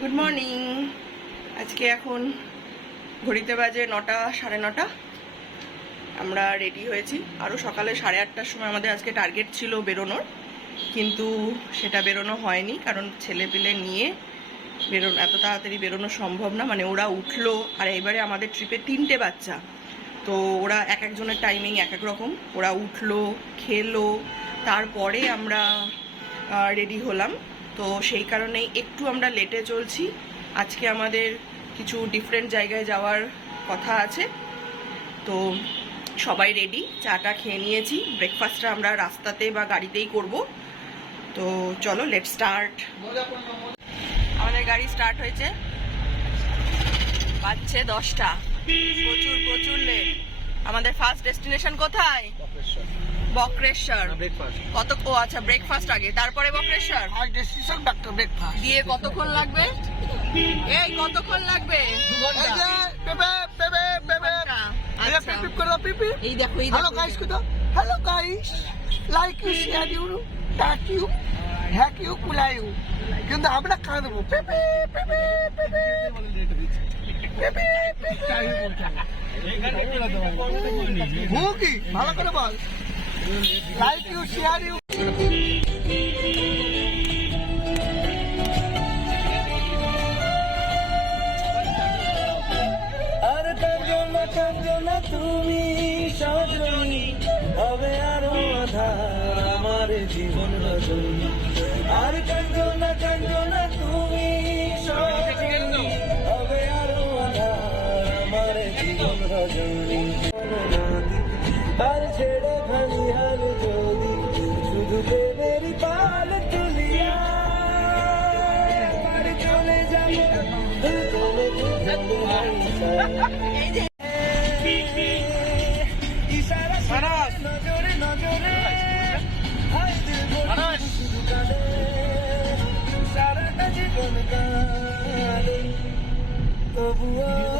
Good morning আজকে এখন ঘড়িতে বাজে নটা, সাড়ে নটা। আমরা রেডি হয়েছি। আরও সকালে সাড়ে আটটার সময় আমাদের আজকে টার্গেট ছিল বেরোনোর, কিন্তু সেটা বেরোনো হয়নি, কারণ ছেলে পেলে নিয়ে বেরোনো, এত তাড়াতাড়ি বেরোনো সম্ভব না। মানে ওরা উঠল, আর এবারে আমাদের ট্রিপে তিনটে বাচ্চা। তো ওরা এক একজনের টাইমিং এক এক রকম। ওরা উঠল, খেলো, তারপরে আমরা রেডি হলাম। তো সেই কারণেই একটু আমরা লেটে চলছি। আজকে আমাদের কিছু ডিফারেন্ট জায়গায় যাওয়ার কথা আছে। তো সবাই রেডি চাটা খেয়ে নিয়েছি। ব্রেকফাস্টটা আমরা রাস্তাতে বা গাড়িতেই করব। তো চলো লেট স্টার্ট আমাদের গাড়ি স্টার্ট হয়েছে। বাজছে দশটা। প্রচুর প্রচুর আমাদের ফার্স্ট ডেস্টিনেশন কোথায়? বক্রেশ্বর। কত ও আচ্ছা ব্রেকফাস্ট আগে। তারপরে বক্রেশ্বর? দিয়ে কতক্ষণ লাগবে? এই কতক্ষণ লাগবে? এই দেখো এই hello guys hello guys like you share you hack you Kulai you কিন্তু আমরা কাঁদবো। দেবো পেপে পেপে পেপে। তুমি হবে আরও আধার আমার জীবন রজনী। আর কাঁদো না আর ছেড়ে ভালি হাল যদি শুধু প্রেমের পাল তুলিয়া আর চলে যাবে চলে যাবে ইশারা নজরে নজরে হায় দিল বলে কাঁদে সারাটা জীবন কাঁদে তবুও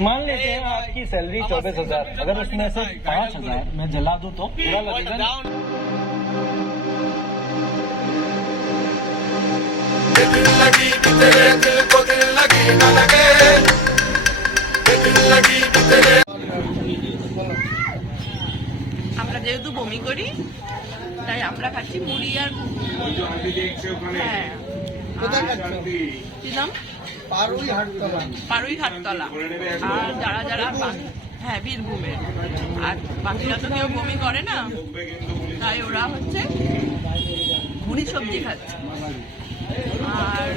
मान लेते हैं आपकी सैलरी चौबीस हजार अगर उसमें से पाँच हजार मैं जला दूं तो पूरा लगेगा ना? আমরা যেহেতু বমি করি তাই আমরা খাচ্ছি মুড়ি আর হ্যাঁ কোথায় আর খাচ্ছ কি নাম পারুই হাটতলা। আর যারা যারা হ্যাঁ বীরভূমে। আর বাকিরা তো কেউ বমি করে না। তাই ওরা হচ্ছে মুড়ি সবজি খাচ্ছে। আর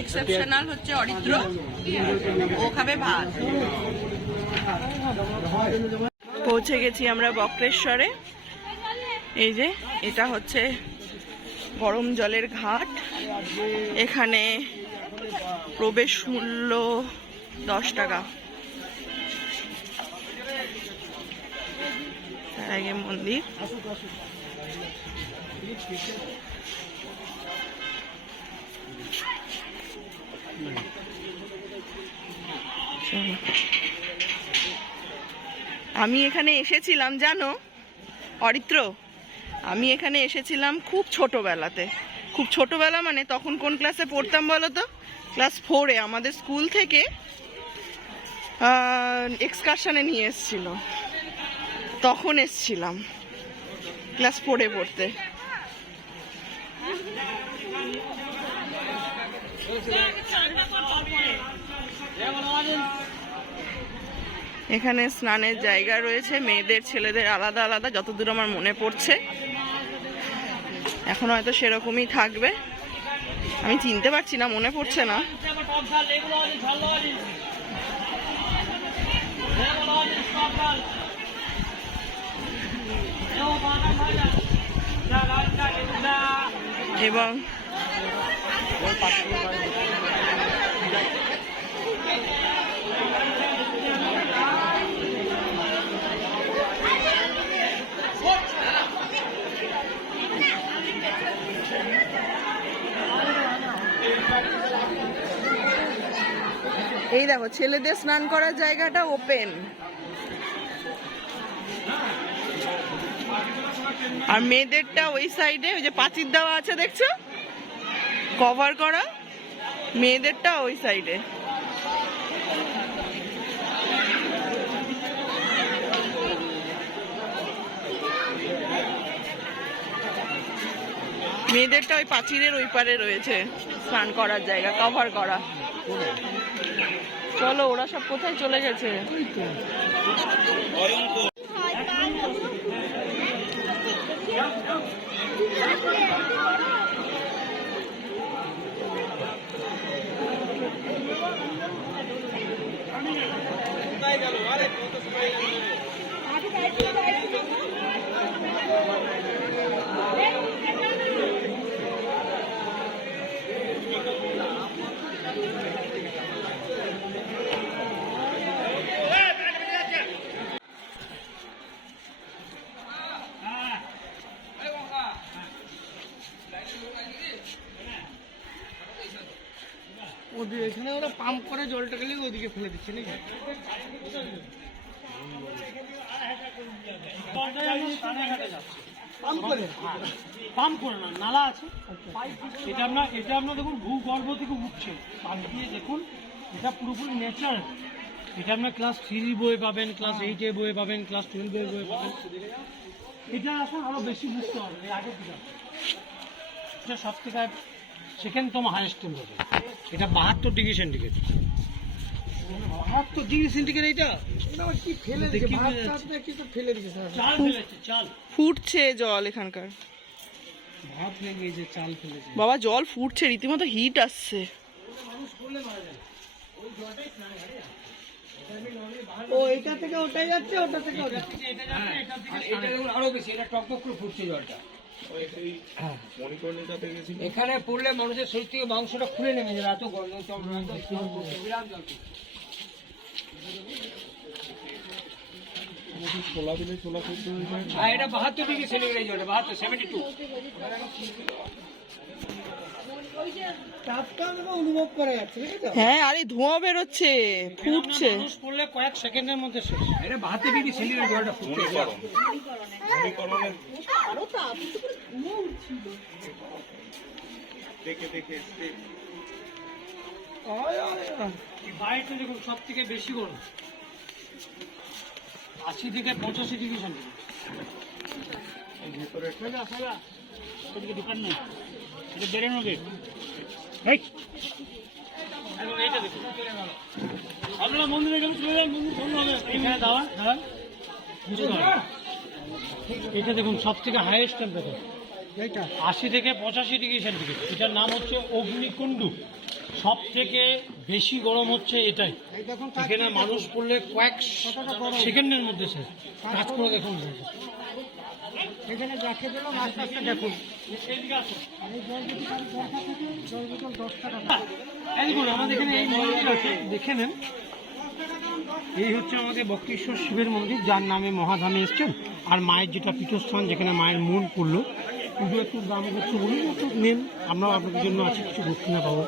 এক্সেপশনাল হচ্ছে অরিত্র। ও খাবে ভাত। পৌঁছে গেছি আমরা বক্রেশ্বরে। এই যে, এটা হচ্ছে গরম জলের ঘাট। এখানে প্রবেশ মূল্য দশ টাকা। মন্দির। আমি এখানে এসেছিলাম, জানো? অরিত্র, আমি এখানে এসেছিলাম খুব ছোটবেলাতে। খুব ছোটবেলা মানে তখন কোন ক্লাসে পড়তাম বলো তো? ক্লাস ফোরে আমাদের স্কুল থেকে এক্সকারশনে নিয়ে এসেছিল। তখন এসছিলাম, ক্লাস ফোরে পড়তে। এখানে স্নানের জায়গা রয়েছে, মেয়েদের, ছেলেদের আলাদা আলাদা, যতদূর আমার মনে পড়ছে। এখন হয়তো সেরকমই থাকবে। আমি চিনতে পারছি না মনে পড়ছে না। এবং এই দেখো, ছেলেদের স্নান করার জায়গাটা ওপেন আর মেয়েদেরটা ওই সাইডে ওই যে পাঁচির দেওয়া আছে, দেখছ? কভার করা। মেয়েদেরটা ওই সাইডে মেয়েদেরটা ওই পাঁচিরের ওই পারে রয়েছে, স্নান করার জায়গা কভার করা। চলো ওরা সব কোথায় চলে গেছে ওদের এখানে ওরা পাম্প করে জলটা গেলে ওদিকে ফেলে দিচ্ছে, নাকি? পাম্প করে? না, নালা আছে। এটা আপনার এটা আপনার দেখুন উঠছে। দিয়ে দেখুন, এটা পুরোপুরি এটা আপনার ক্লাস থ্রি পাবেন ক্লাস এইটে বই পাবেন ক্লাস পাবেন। এটা আসলে আরও বেশি হবে এটা সেকেন্ডতম হাইয়েস্ট টেম্পারেচার এটা বাহাত্তর ডিগ্রি সেন্টিগ্রেড বাহাত্তর ডিগ্রি সেন্টিগ্রেড এইটা? কি ফেলে দিচ্ছে দেখি ভাত বোঝা টাত না কি তো ফেলে দিচ্ছে চাল ফেলেছে চাল। ফুটছে জল এখানকার। ভাত লেগে যে চাল ফেলেছে। বাবা জল ফুটছে রীতিমতো হিট আসছে। ও এটা থেকে ওটাই যাচ্ছে ওটা থেকে ওটা এটা দেখুন আরও বেশি এটা টক টক করে ফুটছে জলটা। এখানে পড়লে মানুষের শরীর থেকে মাংসটা খুলে নেমে যাবে, এত গরম এটা বাহাত্তর ডিগ্রি জলটা বাহাত্তর সেভেন্টি টু হ্যাঁ আরে ধোঁয়া বেরোচ্ছে ফুটছে। কয়েক সেকেন্ডের মধ্যে এটা বাহাত্তর ডিগ্রি সেন্টিগ্রেড জলটা বাইরে দেখুন সব থেকে বেশি গরম আশি থেকে পঁচাশি ডিগ্রি সেন্টিগ্রেড দোকান নেই। এটা বেরোনো গেট আপনারা মন্দিরে গেলে চলে যান মন্দির বন্ধ হবে। এখানে দাঁড়ান দাঁড়ান। এটা দেখুন সব থেকে হাইয়েস্ট টেম্পারেচার আশি থেকে পঁচাশি ডিগ্রি সেন্টিগ্রেড এটার নাম হচ্ছে অগ্নিকুণ্ডু। সব থেকে বেশি গরম হচ্ছে এটাই। এখানে মানুষ পড়লে কয়েক সেকেন্ডের মধ্যে স্যার কাজ করে দেখুন। এখানে আস্তে আস্তে দেখুন আমাদের এখানে এই মন্দির আছে দেখে নেন এই হচ্ছে আমাদের বক্রেশ্বর শিবের মন্দির যার নামে মহাধামে এসছেন আর মায়ের যেটা পীঠস্থান যেখানে মায়ের মূল পড়ল পুজো একটু দাম করছে বলুন একটু নেন আমরাও আপনাদের জন্য আছে কিছু দক্ষিণা পাবো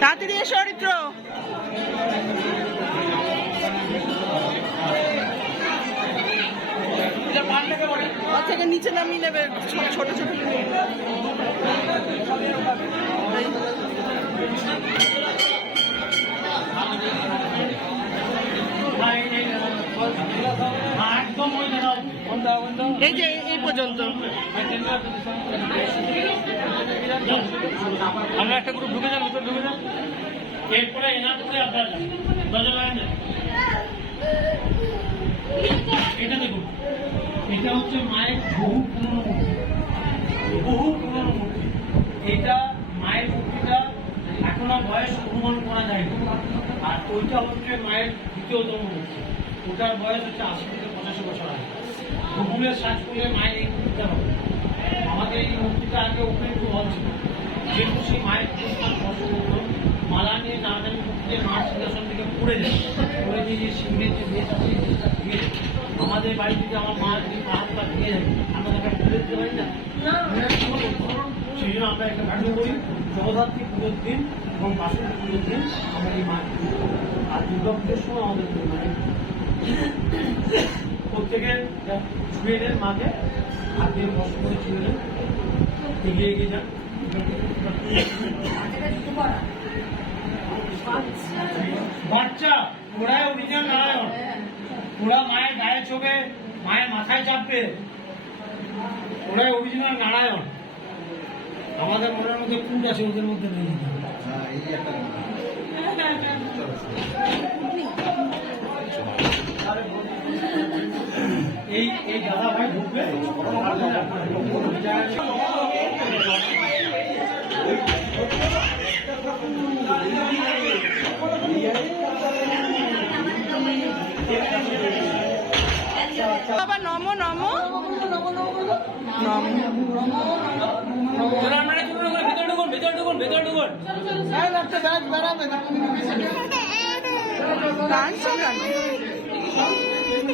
তাড়াতাড়ি এসো অরিত্র। নিচে নামিয়ে নেবে এই পর্যন্ত। আমরা একটা গ্রুপ ঢুকে যান ঢুকে যান। এরপরে এনার আপনারা এটা দেখুন। এটা হচ্ছে মায়ের বহু পুরনো মূর্তি। বহু পুরনো মূর্তি। এটা মায়ের মূর্তিটা এখনও বয়স অনুমান করা যায়নি আর ওইটা হচ্ছে মায়ের দ্বিতীয়তম মূর্তি। ওটার বয়স হচ্ছে আশি থেকে পঁচাশি বছর আগে। গুগলের সার্চ করলে মায়ের এই মূর্তিটা হবে। আমাদের এই মূর্তিটা আগে ওপেন টু হল ছিল। যে খুশি মায়ের প্রতিষ্ঠান স্পর্শ করতো মালা নিয়ে নাড়াতাড়ি মূর্তিতে মার সিংহাসন থেকে পড়ে যায়। পড়ে গিয়ে যে শিবের যে দেশ আছে দেশটা দিয়ে আমাদের বাড়ি থেকে আমার মা যদি হাত পা ভেঙে যায়, আমরা তাকে তুলে দিতে পারি না। সেই জন্য আমরা একটা পুজো করি, জগদ্ধাত্রী পুজোর দিন এবং বাসন্তী পুজোর দিন আমরা এই মাছ পুজো আর দুর্গা পুজোর সময় আমাদের মানে প্রত্যেকে ছুঁয়ে নেন মাকে হাত দিয়ে কষ্ট করে ছুঁয়ে নেন। এগিয়ে এগিয়ে যান। বাচ্চা ওরাই অভিযান নারায়ণ ওরা মায়ের গায়ে চোখে মায়ের মাথায় চাপবে ওরাই অরিজিনাল নারায়ণ। আমাদের মনের মধ্যে কুট আছে ওদের মধ্যে নেই। এই এই দাদা ভাই ঢুকবে বাবা নম নম। নম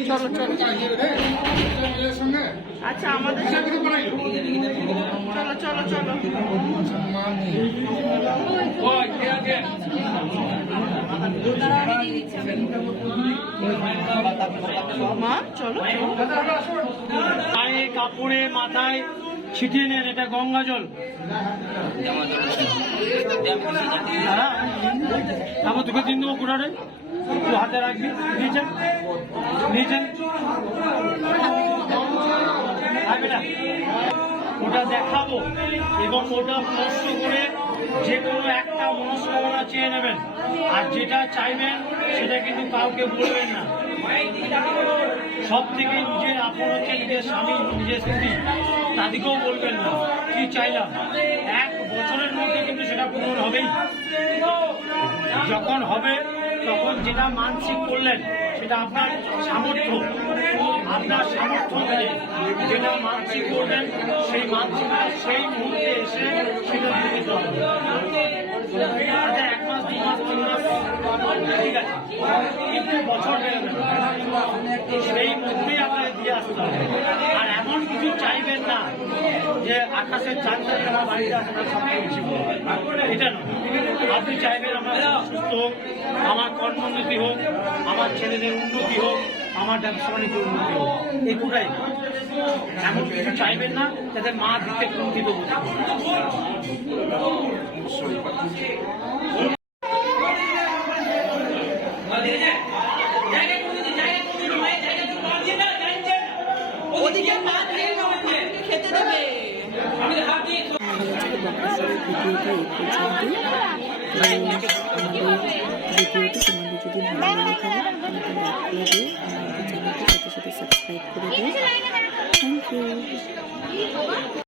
চলো চলো। আচ্ছা আমাদের সাথে চলো চলো চলো। মা চলো কাপড়ে মাথায় ছিটিয়ে নেন এটা গঙ্গা জল হ্যাঁ। তারপর তোকে তিন দেবো কোটারে তুই হাতে রাখবি নিচে নিচে ওটা দেখাবো এবং ওটা প্রশ্ন করে যে কোনো একটা মনস্কামনা চেয়ে নেবেন। আর যেটা চাইবেন সেটা কিন্তু কাউকে বলবেন না। সব থেকে নিজের আপন হচ্ছে নিজের স্বামী, নিজের স্ত্রী। তাদেরকেও বলবেন না। কি চাইলাম? এক বছরের মধ্যে কিন্তু সেটা পূরণ হবেই। যখন হবে তখন যেটা মানসিক করলেন সেটা আপনার সামর্থ্য। আপনার সামর্থ্য অনুযায়ী যেটা মানসিক করলেন সেই মানসিকটা সেই মুহূর্তে এসে সেটা দিতে হবে। আচ্ছা, এক মাস দু মাস তিন মাস ঠিক আছে। কিন্তু বছর বেড়ে সেই মধ্যেই আপনাকে দিয়ে আসতে হবে। আর এমন কিছু চাইবেন না যে আকাশের চার চার আমার বাড়িতে আসে তার সব থেকে বেশি বড়। এটা আপনি চাইবেন আমার সুস্থ হোক, আমার কর্মোন্নতি হোক, আমার ছেলেদের উন্নতি হোক, আমার ব্যবসা উন্নতি হোক। এটুকুটাই এমন কিছু চাইবেন না যাতে মা দিতে কুণ্ঠিত বোধ